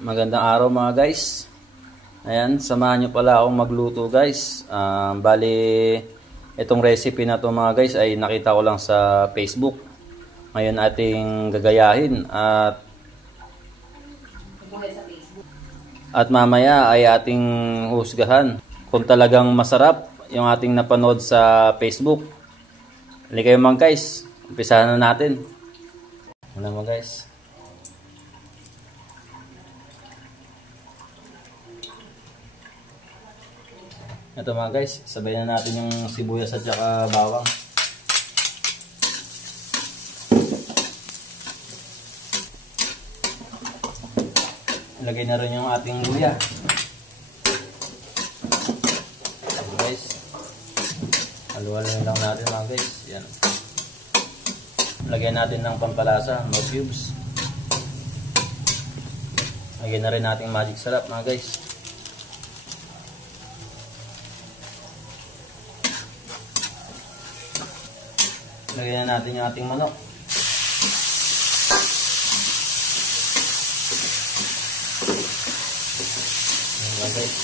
Magandang araw mga guys. Ayan, samahan nyo pala akong magluto guys. Bali, itong recipe na to mga guys ay nakita ko lang sa Facebook. Ngayon ating gagayahin at mamaya ay ating husgahan kung talagang masarap yung ating napanood sa Facebook. Halika kayo mga guys, umpisahan na natin. Ano mga guys? Ito mga guys, sabay na natin yung sibuyas at saka bawang. Ilagay na rin yung ating luya. Ayan guys. Haluan lang natin mga guys. Yan. Lagyan natin ng pampalasa, no cubes. Lagyan na rin natin magic sarap mga guys. Lagyan na natin yung ating manok. Ayan guys.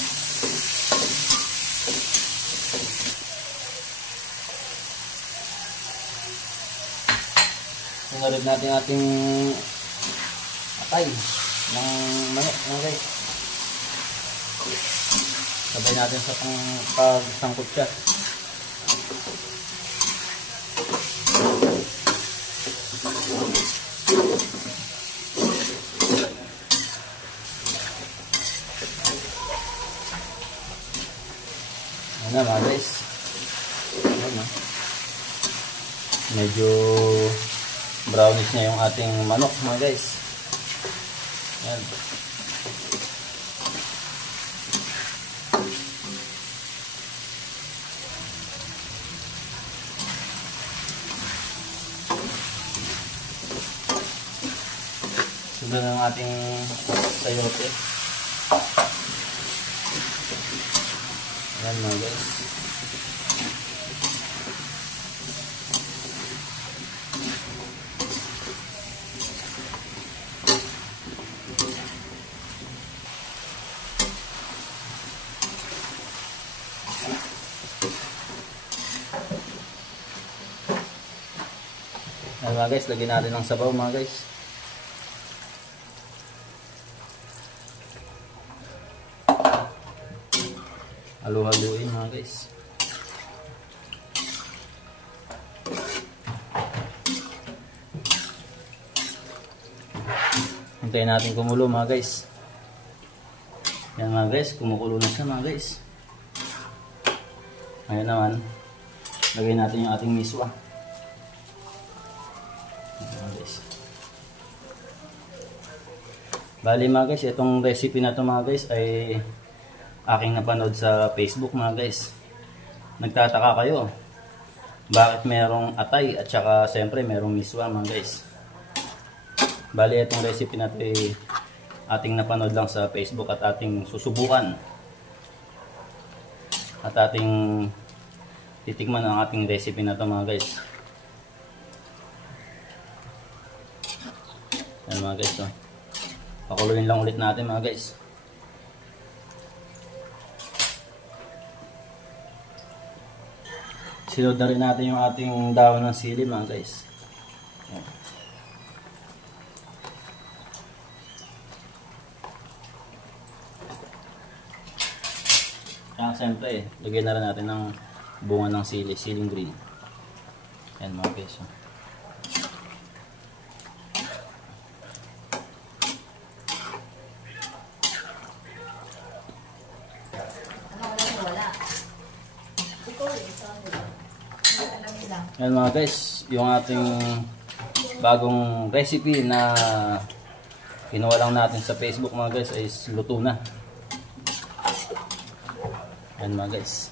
Sunod natin yung ating atay ng manok. Ayan guys. Sabay natin sa pagsangkot siya. Ayan na mga guys. Ayan na. Medyo brownish na yung ating manok mga guys. Ayan. Sunod ng ating sayote. Ayan mga guys. Ayan mga guys, lagyan natin ng sabaw mga guys. Halu-haluin mga guys. Hintayin natin kumulo mga guys. Yan mga guys, kumukulo na siya mga guys. Ngayon naman, lagyan natin yung ating miswa. Mga guys. Bali mga guys, itong recipe na to mga guys ay aking napanood sa Facebook mga guys. Nagtataka kayo bakit merong atay at saka siyempre merong miswa mga guys. Bali itong recipe na ito ay ating napanood lang sa Facebook at ating susubukan at ating titikman ang ating recipe na ito mga guys. Yan mga guys, oh. Pakuluin lang ulit natin mga guys. Silod na rin natin yung ating dahon ng sili mga guys. Kaya siyempre, lagyan na rin natin ng bunga ng sili, siling green. Ayan mga guys. Ayan mga guys, yung ating bagong recipe na kinuha lang natin sa Facebook mga guys ay luto na. Ayan mga guys.